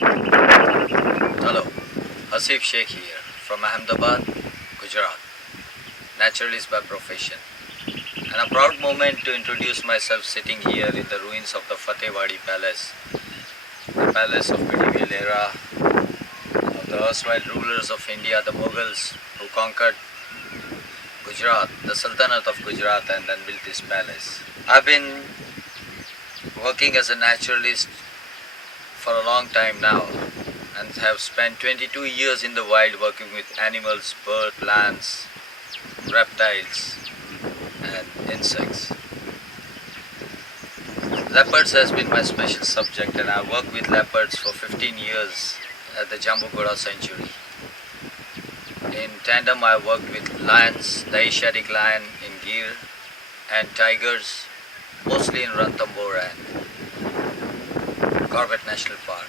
Hello, Hasif Sheikh here from Ahmedabad, Gujarat, naturalist by profession. And a proud moment to introduce myself sitting here in the ruins of the Fatehwadi Palace, the palace of medieval era of the erstwhile rulers of India, the Mughals, who conquered Gujarat, the Sultanate of Gujarat, and then built this palace. I've been working as a naturalist for a long time now and have spent 22 years in the wild working with animals, birds, plants, reptiles, and insects. Leopards has been my special subject, and I worked with leopards for 15 years at the Jambugoda Sanctuary. In tandem, I worked with lions, the Asiatic lion in Gir, and tigers, mostly in Ranthambore and Corbett National Park.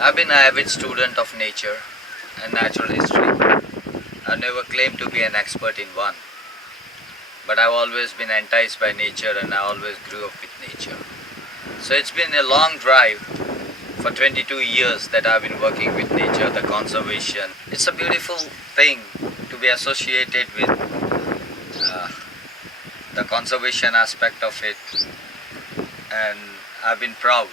I've been an avid student of nature and natural history. I've never claimed to be an expert in one, but I've always been enticed by nature and I always grew up with nature. So it's been a long drive for 22 years that I've been working with nature, the conservation. It's a beautiful thing to be associated with the conservation aspect of it, and I've been proud.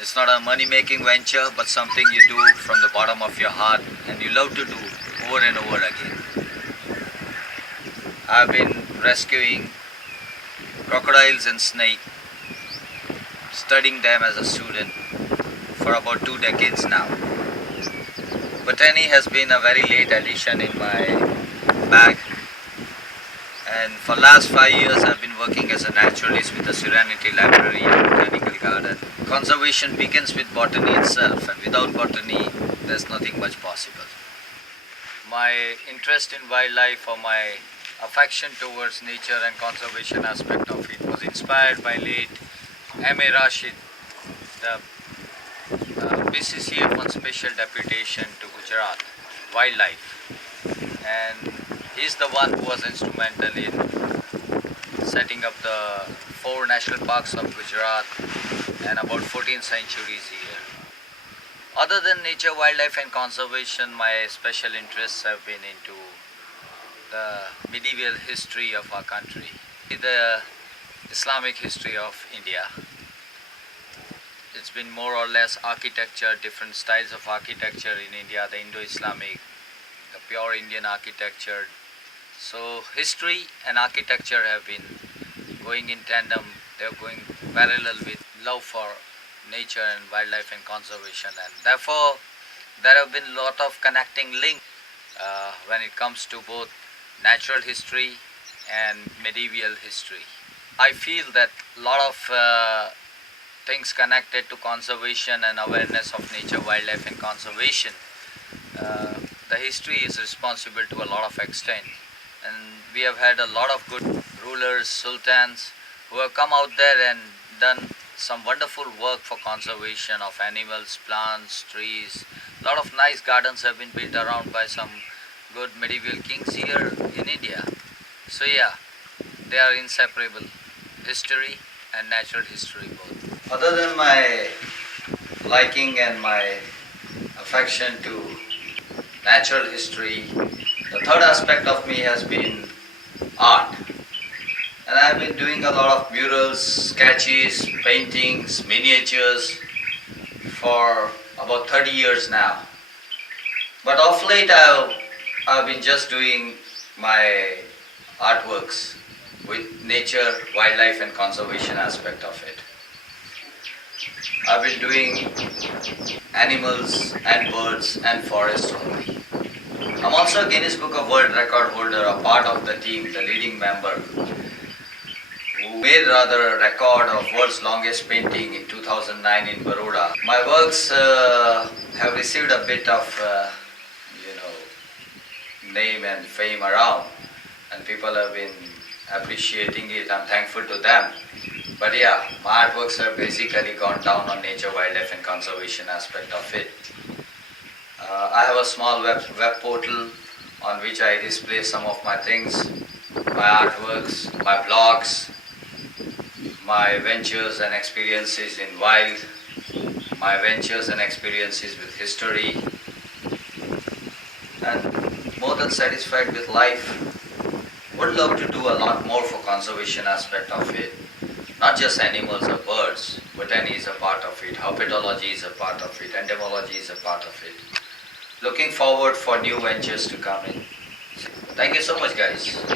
It's not a money-making venture, but something you do from the bottom of your heart and you love to do over and over again. I've been rescuing crocodiles and snakes, studying them as a student for about 2 decades now. Botany has been a very late addition in my bag, and for last 5 years I've been working as a naturalist with the Serenity Library and Botanical Garden. Conservation begins with botany itself, and without botany there's nothing much possible. My interest in wildlife or my affection towards nature and conservation aspect of it was inspired by late M.A. Rashid, the BCCF on special deputation to Gujarat wildlife, and he's the one who was instrumental in setting up the 4 national parks of Gujarat and about 14 sanctuaries here. Other than nature, wildlife and conservation, my special interests have been into the medieval history of our country, the Islamic history of India. It's been more or less architecture, different styles of architecture in India, the Indo-Islamic, the pure Indian architecture. So history and architecture have been going in tandem, they're going parallel with love for nature and wildlife and conservation, and therefore there have been a lot of connecting links when it comes to both natural history and medieval history. I feel that a lot of things connected to conservation and awareness of nature, wildlife and conservation, the history is responsible to a lot of extent, and we have had a lot of good rulers, sultans who have come out there and done some wonderful work for conservation of animals, plants, trees. A lot of nice gardens have been built around by some good medieval kings here in India. So yeah, they are inseparable, history and natural history both. Other than my liking and my affection to natural history, the third aspect of me has been art. And I've been doing a lot of murals, sketches, paintings, miniatures for about 30 years now. But of late I've been just doing my artworks with nature, wildlife and conservation aspect of it. I've been doing animals and birds and forests only. I'm also a Guinness Book of World Record holder, a part of the team, the leading member, who made rather a record of world's longest painting in 2009 in Baroda. My works have received a bit of name and fame around, and people have been appreciating it. I'm thankful to them. But yeah, my artworks have basically gone down on nature, wildlife and conservation aspect of it. I have a small web portal on which I display some of my things, my artworks, my blogs, my ventures and experiences in wild, my ventures and experiences with history, and more than satisfied with life. Would love to do a lot more for conservation aspect of it. Not just animals or birds, botany is a part of it, herpetology is a part of it, entomology is a part of it. Looking forward for new ventures to come in. Thank you so much, guys.